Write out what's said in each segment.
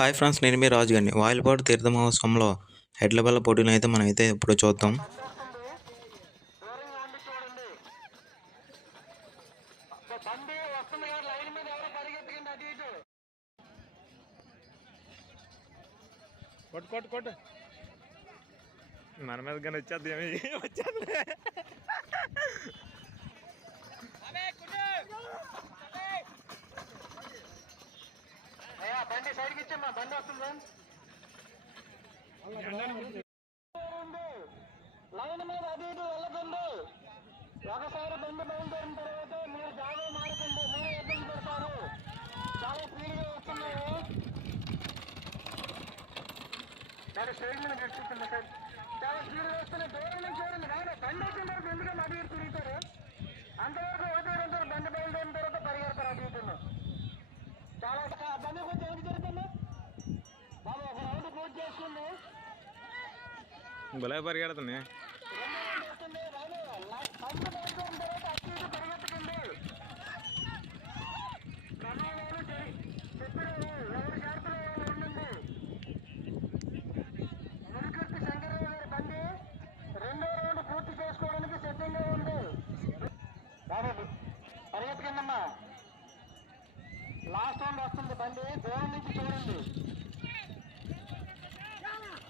Hi friends నేను మీ రాజు గారిని వాయిల్పాడు తీర్థ మహోత్సవంలో బల్ల పోటీలు అయితే మనం అయితే ఇప్పుడు చూద్దాం మన మీద కానీ వచ్చేది ఏమి వచ్చేది అయ్యా బండి సైడ్కి ఇచ్చమ్మా బండి వస్తుంది లైన్ మీద అటు ఇటు వెళ్ళకండి. ఒకసారి బండి బయలుదేరిన తర్వాత మీరు జాగా మారకండి. మీరే ఇబ్బంది పడతారు. చాలా స్పీడ్గా వస్తున్నాయి చాలా స్పీడ్ మీద చాలా స్పీడ్గా వస్తున్నాయి దూరం నుంచి చూడండి రాదు బండి వచ్చిన వరకు ఎందుకంటే అటు ఇటు తిరుగుతారు అంతవరకు ఒకటి బండి బయలుదేరిన తర్వాత పరిగెడతారు అటు ఇటు చాలా ఆ బండి కొంచెం వెనక్కి జరుగుతుంది బాబు ఒక రౌండ్ పూర్తి చేసుకోండి భలే పరిగెడుతున్నాయి వస్తుంది రాను బండి బయలుదేరిన తర్వాత అటు ఇటు పరిగెత్తకండి ప్రమాదాలు జరి- చెప్పారు ఎవరి జాగ్రత్తలో వాళ్ళు ఉండండి మునుకృష్ణ శంకరరావు గారి బండి రెండో రౌండ్ పూర్తి చేసుకోవడానికి సిద్ధంగా ఉంది బాబు పరిగెత్తకండమ్మా లాస్ట్ రౌండ్ వస్తుంది బండి. దూరం నుంచి చూడండి చాలా స్పీడ్ ఎప్పుడో పాత రోజులు గుర్తొస్తున్నాయి టీవీలు ఉన్నాయి కదా అలా అలాగే ఎప్పుడు కూడా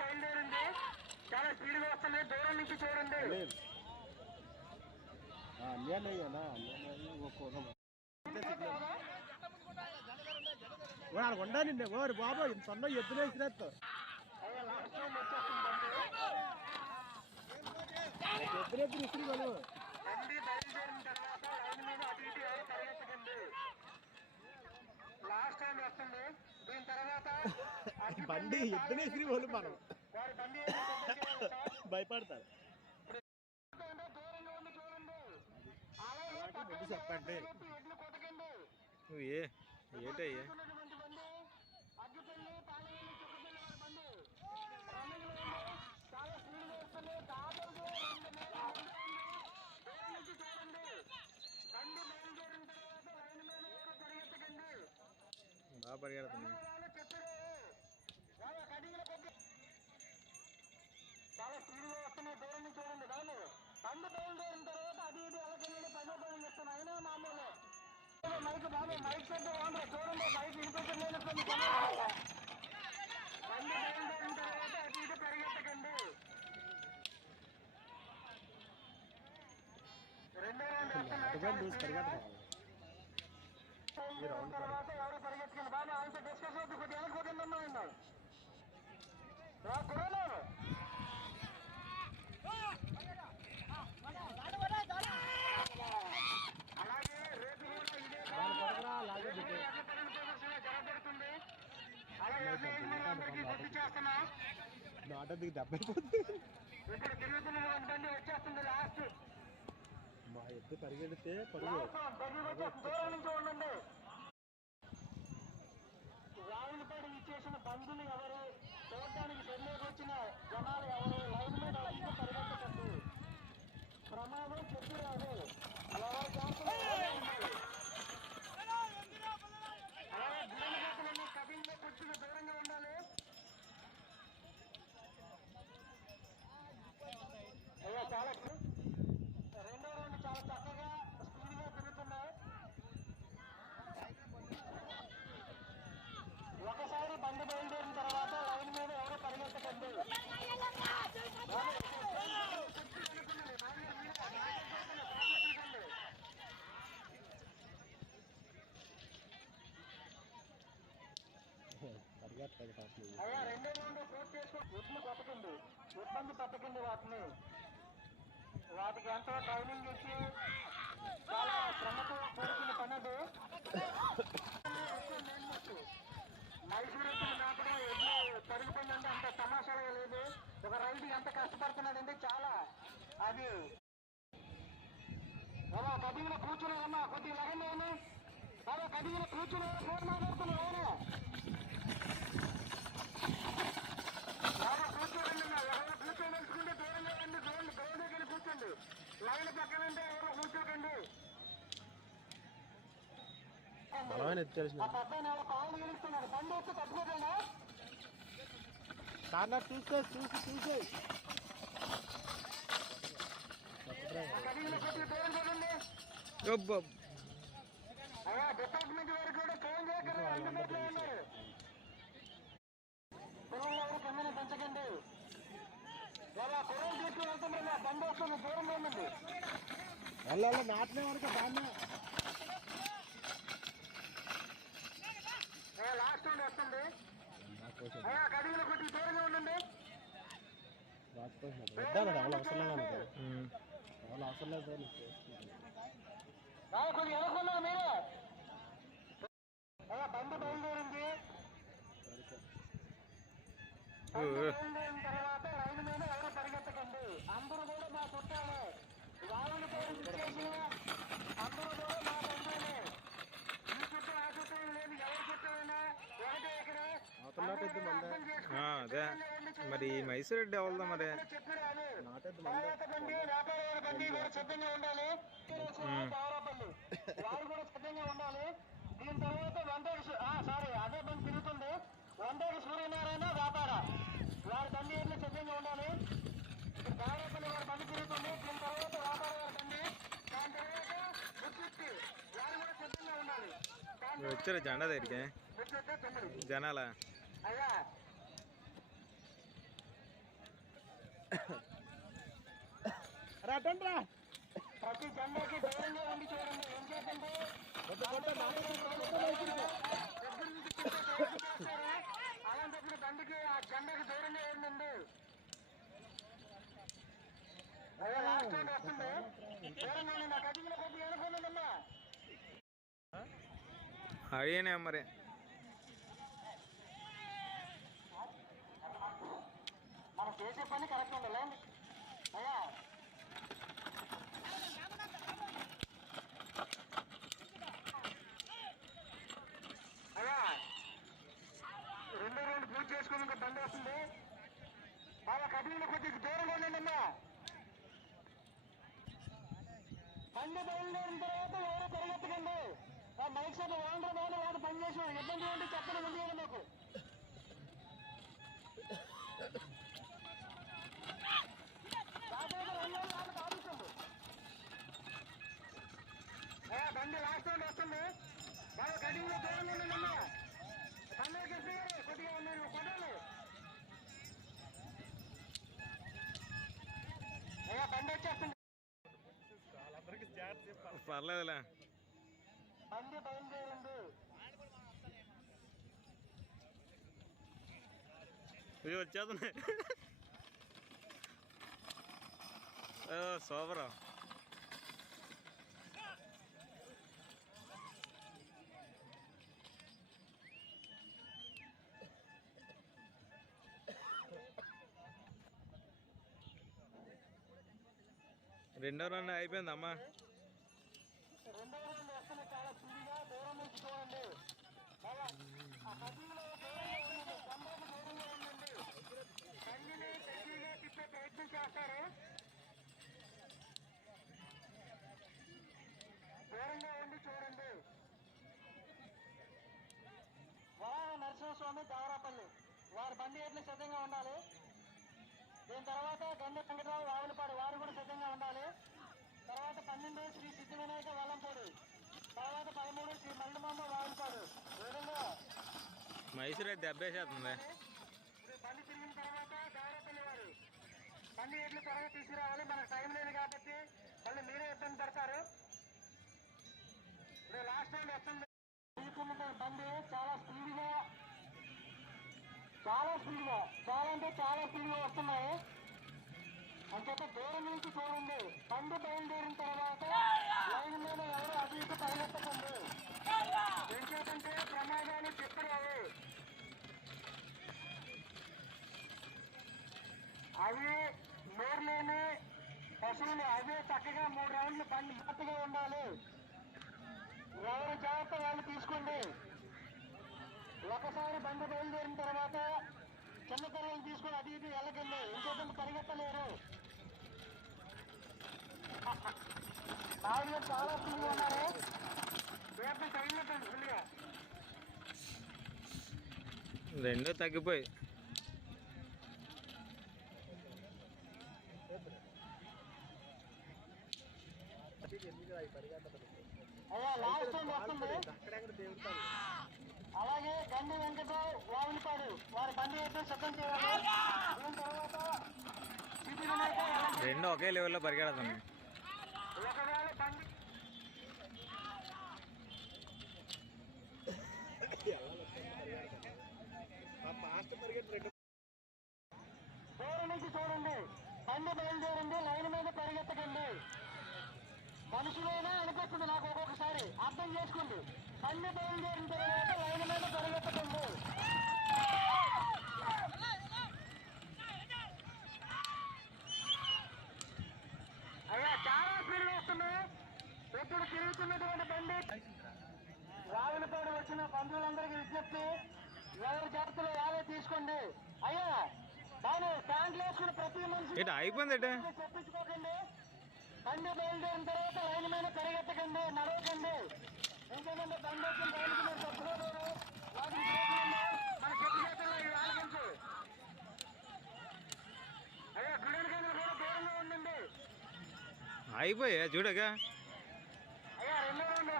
బయలుదేరింది. చాలా స్పీడ్గా వస్తున్నాయి దూరం నుంచి చూడండి వాడు కొండా నిన్నే. ఓరి బాబా ఇంత సన్న ఎత్తున వేసినట్టు. ఎత్తునెత్తున ఇసురు మనం బండి బయలుదేరిన తర్వాత లైన్ మీద అటు ఇటు ఎవరు పరిగెత్తకండి లాస్ట్ టైం వస్తుంది దీని తర్వాత అగ్గిపల్లి, బండి ఇసురు వాళ్ళు మనం. భయపడతారు. చెప్పండి నువ్వు ఏ ఏటయ్యే బండి అగ్గిపల్లి పాలవేలి చుక్కపల్లి వారి బండి రన్నింగ్లో ఉంది చాలా స్పీడ్గా వస్తుంది దాదాపు రెండు నేల దూరం నుంచి చూడండి బండి బయలుదేరిన తర్వాత లైన్ మీద ఎవరు పరిగెత్తకండి బాగా పరిగెడుతున్నాయి వాళ్ళు చెప్పారు వాళ్ళ కటింగ్ల కొద్ది చాలా స్పీడ్గా వస్తున్నాయి దూరం నుంచి చూడండి బండి బయలుదేరిన తర్వాత అది ఇది ఎలకెళ్ళి పని పని చేస్తాను. అయినా మామూలే. మైక్ బాబు మైక్ పెద్ద చూడండి మైక్ వినిపించలేదు కొన్ని సమయాలు. బండి బయలుదేరిన తర్వాత అటు ఇటు పరిగెత్తకండి. రెండో రౌండ్ తర్వాత ఎవరు పరిగెత్తకండి బాగా ఆయనతో డిస్కస్ అవుతుంది. కొద్దిగా వెనక్కి పోకండి అమ్మా ఆయన. రా కుర్రాడు. అలాగే రేపు కూడా ఇదే ఎర్రపల్లి ప్రదర్శన జరగబడుతుంది అలాగే ఎర్రపల్లి అందరికీ గుర్తు చేస్తున్నా నాట దిగి దెబ్బ అయిపోతుంది ఇప్పుడు తిరుగుతున్న బండి వచ్చేస్తుంది లాస్ట్ మా ఎత్తు పరిగెడితే పరుగు. రావులపాడు ఇచ్చేసిన బంధువులు ఎవరు? చూడటానికి చెన్నైకి వచ్చిన జనాలు ఎవరు లైన్ మీద అడిగి పరిగెత్తకండి ప్రమాదం చెప్పి రాదు అలా ఎవరు చేస్తున్నారు అలాగే గుడిగతులన్నీ కబిన్లో కొద్దిగా దూరంగా ఉండాలి అయ్యా చాలా రెండో రౌండ్ చాలా చక్కగా స్పీడ్గా తిరుగుతున్నాయి ఒకసారి బండి బయలుదేరిన తర్వాత లైన్ మీద ఎవరు పరిగెత్తకండి పరిగెత్తాలి పాపం అయ్యా రెండో రౌండ్ పూర్తి ఇబ్బంది పెట్టకండి వాటిని వాటికి ఎంతో ట్రైనింగ్ ఇచ్చి చాలా శ్రమతో కూడుకున్న పనది మైసూరు ఎత్తులు మేపడం ఎడ్లు పెరిగిపోయిందంటే అంత సమాచారం లేదు ఒక రైతు ఎంత కష్టపడుతున్నాడంటే చాలా అది అలా కదిగిన కూర్చున్నారమ్మా కొద్దిగా లగండి అలా కదిగిన కూర్చున్నారు ఫోన్ మాట్లాడుతున్నారు బాగా కూర్చోండి ఎవరు కూర్చోదలుచుకుంటే దూరంగా రండి దూరం దూరం దగ్గర కూర్చోండి. లైన్ పక్కన ఉంటే ఎవరు కూర్చోకండి. బలమైన కార్నర్ చూసి చూసి. కొద్దిగా దూరం చూడండి డిపార్ట్మెంట్ వారు కూడా ఫోన్ చేయకండి అందుబాటులో ఉన్నారు. పిల్లలు ఎవరు కిందనే పెంచకండి. ఇలా కుర్రలు తీసుకుని వెళ్తున్నారు బండి వస్తుంది దూరంగా ఉండండి వెళ్ళాలి నాటనే వరకు అయ్యా లాస్ట్ రౌండ్ వస్తుంది అయ్యా కడిగిన కొద్దిగా దూరంగా ఉండండి. అవసరం లేదు కొద్దిగా ఎనుకున్నారు మీరే. బండి బయలుదేరింది. ఓ, ఓ. బయలుదేరిన తర్వాత లైన్ మీద ఎవరు పరిగెత్తకండి. అందరూ కూడా మా చుట్టాలే వాళ్ళని పేరు చేసిన అందరూ కూడా మా బంధువులే ఈ చుట్టూ ఆ చుట్టూ లేదు. ఎవరి చుట్టూ అయినా ఒకటే ఇక్కడ. అవతల నాటేద్దాం అందరూ అందే. మరి మైసూర్ రెడ్డి ఎవరిదా మరి. వ్యాపార బండి కూడా సిద్ధంగా ఉండాలి. పౌరపల్లి వారు కూడా సిద్ధంగా ఉండాలి. దీని తర్వాత వందేకి సారీ అదే బండి తిరుగుతుంది. వందేకి సూర్యనారాయణ వ్యాపార. వారి బండి ఏళ్ళు సిద్ధంగా ఉండాలి. ఇప్పుడు పౌరపల్లి వారి బండి తిరుగుతుంది. దీని తర్వాత వ్యాపార వారి బండి. దాని తర్వాత బుచ్చిత్తి వారు కూడా సిద్ధంగా ఉండాలి. వచ్చారు జెండా దగ్గరికి? జనాల? అయ్యా. రా ప్రతి జెండాకి దూరంగా ఉండి చూడండి. ఏం చేద్దండి అలాంటప్పుడు బండికి ఆ జెండాకి దూరంగా అదే లాస్ట్ వస్తుంది. దూరంగా ఉండండి. ఆ కదిగిన కొద్ది అనుకున్నానమ్మా అడిగానే మరి మనం చేసే పని కరెక్ట్ ఉండాలి అయ్యా అయ్యా రెండో రౌండ్ పూర్తి చేసుకుని ఇంకా బండి వస్తుంది బాగా కదిలిన కొద్దిగా దూరంగా ఉండండి అమ్మా బండి బయలుదేరిన తర్వాత ఎవరు పరిగెత్తకండి ఆ మైక్ సెట్ ఓనర్ వాళ్ళు వాళ్ళు పనిచేసి ఇబ్బంది ఉంటే చెప్పడం ముందు పర్లేదులే. బండి బయలుదేరింది ఇది వచ్చేస్తున్నాయి. ఓ, సూపర్. రెండో రౌండ్ అయిపోయిందమ్మా. నరసింహస్వామి దావరాపల్లి వారి బండి ఎట్లు సిద్ధంగా ఉండాలి? దీని తర్వాత గండి వెంకటరావు వావులపాడు వారు కూడా సిద్ధంగా ఉండాలి. తర్వాత పన్నెండు శ్రీ సిద్ధి వినాయక వల్లంపూడి. తర్వాత పదమూడు శ్రీ మల్లమాంబ వావులపాడు విధంగా మైసూర్ అయితే దెబ్బేసేస్తుంది ఇప్పుడు బండి తిరిగిన తర్వాత దావరాపల్లి వారు. బండి ఎట్లు త్వరగా తీసుకురావాలి? మనకు టైం లేదు కాబట్టి మళ్ళీ మీరే ఇబ్బంది పడతారు. ఇప్పుడు లాస్ట్ టైం వస్తుంది చాలా స్పీడ్గా చాలా అంటే చాలా స్పీడ్గా వస్తున్నాయి. అంచేత దూరం నుంచి చూడండి. పండు బయలుదేరిన తర్వాత లైన్ మీద ఎవరు అది ఇటు పరిగెత్తకండి ఎందుకంటే ప్రమాదాలు చెప్పరు అవి అవి పశువులు అవే చక్కగా మూడు రౌండ్లు పండు మట్టుగా ఉండాలి. ఎవరు జాగ్రత్త వాళ్ళు తీసుకోండి. ఒకసారి బండి బయలుదేరిన తర్వాత చిన్న పిల్లలు తీసుకొని అటు ఇటు వెళ్ళకండి. ఇంకొకటి పరిగెత్తలేరు. ఆవిడ చాలా ఫుల్గా ఉన్నారు. వేప తగిలినట్టు ఫుల్గా రెండో తగ్గిపోయి. అయ్యా లాస్ట్ వస్తుంది. అక్కడెక్కడ దేవుతారు అలాగే గండి వెంకటరావు వావులపాడు వారి బండి అయితే సిద్ధం చేయాలి. రెండు ఒకే లెవెల్లో పరిగెడుతున్నాయి ఒకవేళ బండి దూరం నుంచి చూడండి. బండి బయలుదేరింది. లైన్ మీద పరిగెత్తకండి. మనుషులైనా అనిపిస్తుంది నాకు ఒక్కొక్కసారి. అర్థం చేసుకోండి. బండి బయలుదేరిన తర్వాత లైన్ మీద పరిగెత్తకండి అయ్యా చాలా స్పీడ్ వస్తున్నాయి. ఇప్పుడు తిరుగుతున్నటువంటి బండి? రావులపాడు వచ్చిన బంధువులందరికీ విజ్ఞప్తి. ఎవరి జాగ్రత్తలు వాళ్ళే తీసుకోండి. అయ్యా దాని ప్యాంట్లు వేసుకుని ప్రతి మనిషి అయిపోయింది చెప్పించుకోకండి బండి బయలుదేరిన తర్వాత లైన్ మీద పరిగెత్తకండి నడవకండి. ఎందుకంటే బండి వచ్చిన రైలుకి మన చెప్పు చేతుల్లో ఇవి ఆలకించు అయ్యా గుడికైనా కూడా దూరంగా ఉండండి అయిపోయా చూడగా. అయ్యా రెండో రౌండ్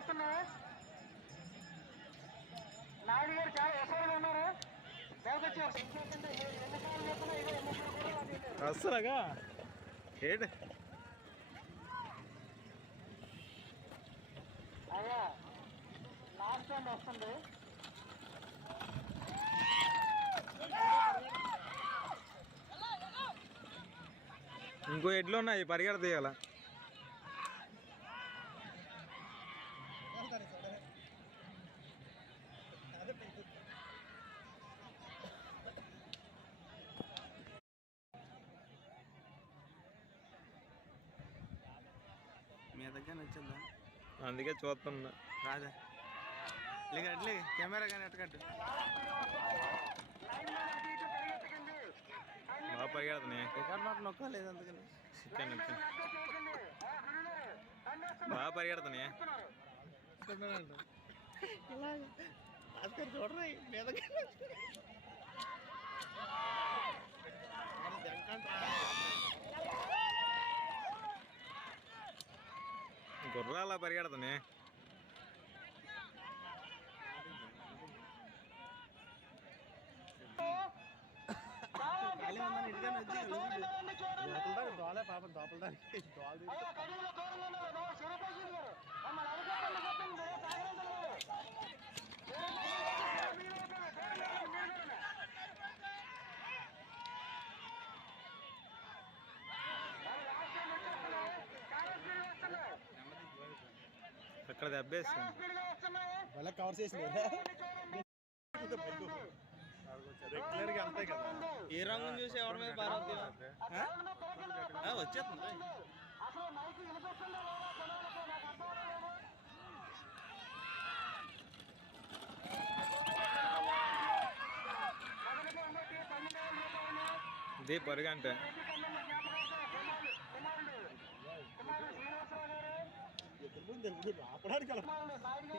నాయుడు గారు చాలా ఎసరుగా ఉన్నారు దేవకొచ్చి లాస్ట్ టైం వస్తుంది ఇంకో ఎడ్లు ఉన్నాయి పరిగెడ తీయాల మీ దగ్గర నచ్చిందా అందుకే చూస్తున్నా. రాదా లేక అట్లే కెమెరా కానీ ఎట్టకట్టు లైన్ మీద అటు ఇటు పరిగెత్తకండి బాగా పరిగెడుతున్నాయి రికార్డ్ మాట నొక్కలేదు అందుకని. బాగా పరిగెడుతున్నాయి వస్తున్నారు. భాస్కర్ చూడరా మీద గుర్రాలా పరిగెడుతున్నాయి అక్కడ దెబ్బేసి చాలా స్పీడ్గా వస్తున్నాయి. మళ్ళీ కవర్ చేసింది. రెగ్యులర్గా అంతే కదా. ఏ రంగు చూసి ఎవరి మీద తిరగలేదు. వచ్చేస్తుంది. అసలు మైక్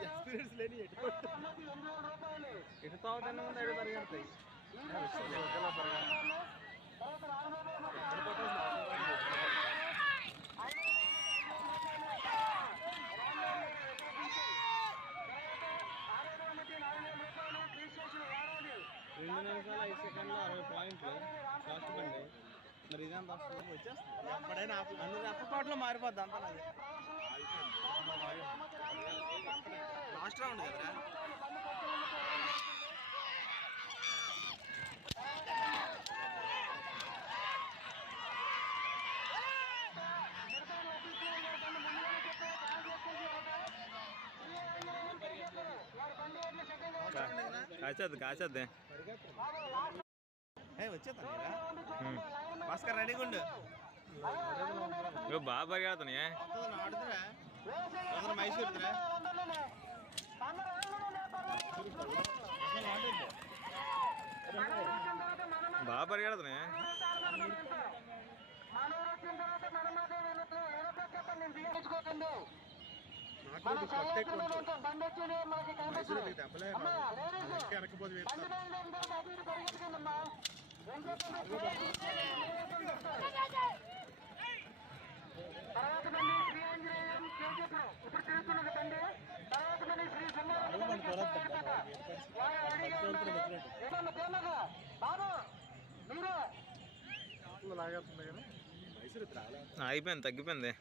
ఎక్స్పీరియన్స్ లేని ఎటు తాగుతానే ఉంది ఎడు పరిగెడతాయి రెండు నిమిషాలు ఐదు సెకండ్లు అరవై పాయింట్లు. ఫాస్ట్ బండి మరి ఇదంతా వచ్చేస్తుంది ఎప్పుడైనా అన్ని అప్పపాట్లో మారిపోద్ది అంతా నాది లాస్ట్ రౌండ్ కదరా కాసేద్దాం కాసేద్దాం వచ్చేద్దాం భాస్కర్ రెడీగా ఉండు. బాగా పరిగెడుతున్నాయి. ఆడుతురా? మైసూర్ బాగా పరిగెడుతున్నాయి. మనకి తర్వాత శ్రీ ఆంజనేయం కేజీపురం ఇప్పుడు తిరుగుతున్నది బండి తర్వాత శ్రీ సుందరం ఏమన్నా తేమగా బాబు మీరే అయిపోయింది తగ్గిపోయింది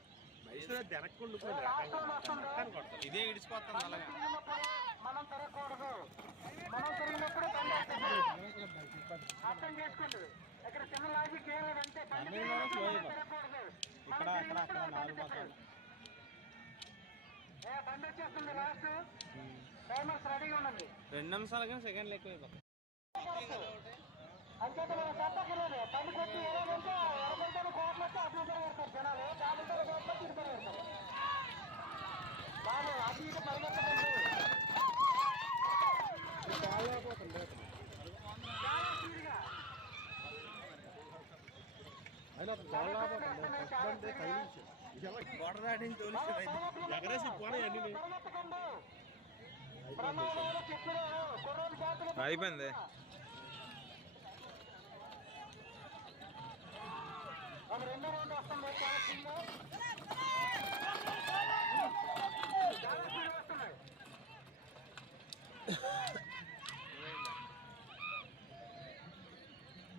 ఇదే ఇడిచిపోతాం అలాగా. మనం తిరగకూడదు. మనం తిరిగినప్పుడు. అర్థం చేసుకోండి. ఇక్కడ చిన్న లాజిక్ ఏం లేదంటే తిరగకూడదు. మనం తిరిగినప్పుడు బండి తిప్పాలి. ఏ బండి వచ్చేస్తుంది లాస్ట్. ఫేమస్ రెడీగా ఉండండి. రెండు నిమిషాలు కానీ సెకండ్ ఎక్కువ అంచేత మనం చెప్పకలేదు బండి కొట్టి ఎరగంటే కోట్లు వచ్చి అటు ఇటు పెడతారు జనాలు కాబట్టి కోట్లు వచ్చి ఇటు పెడతారు బాబు అటు ఇటు పరిగెత్తకండి చాలా స్పీడ్గా బోర్డర్ దాటించి తోలిస్తుంది ఎగరేసి పోనీ అన్ని పరిగెత్తకండి బ్రహ్మాండంగా చెప్పారు కుర్రోలు జాతులు అయిపోయింది. రెండో రౌండ్ వస్తున్నాయి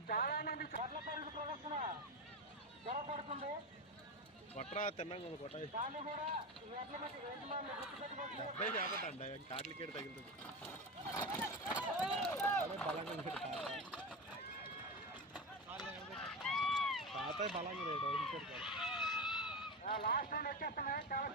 చాలా మంది చోట్ల పరుగు ప్రదర్శన. జరగబడుతుంది కొట్రా తిన్నాం కొట్ట దాన్ని కూడా అబ్బాయి చేపట్టండి కాట్లకేడు తగులుతుంది బలంగా తాత. బలంగా లేడు ఇంకోటి. లాస్ట్ వచ్చేస్తున్నాయి చాలా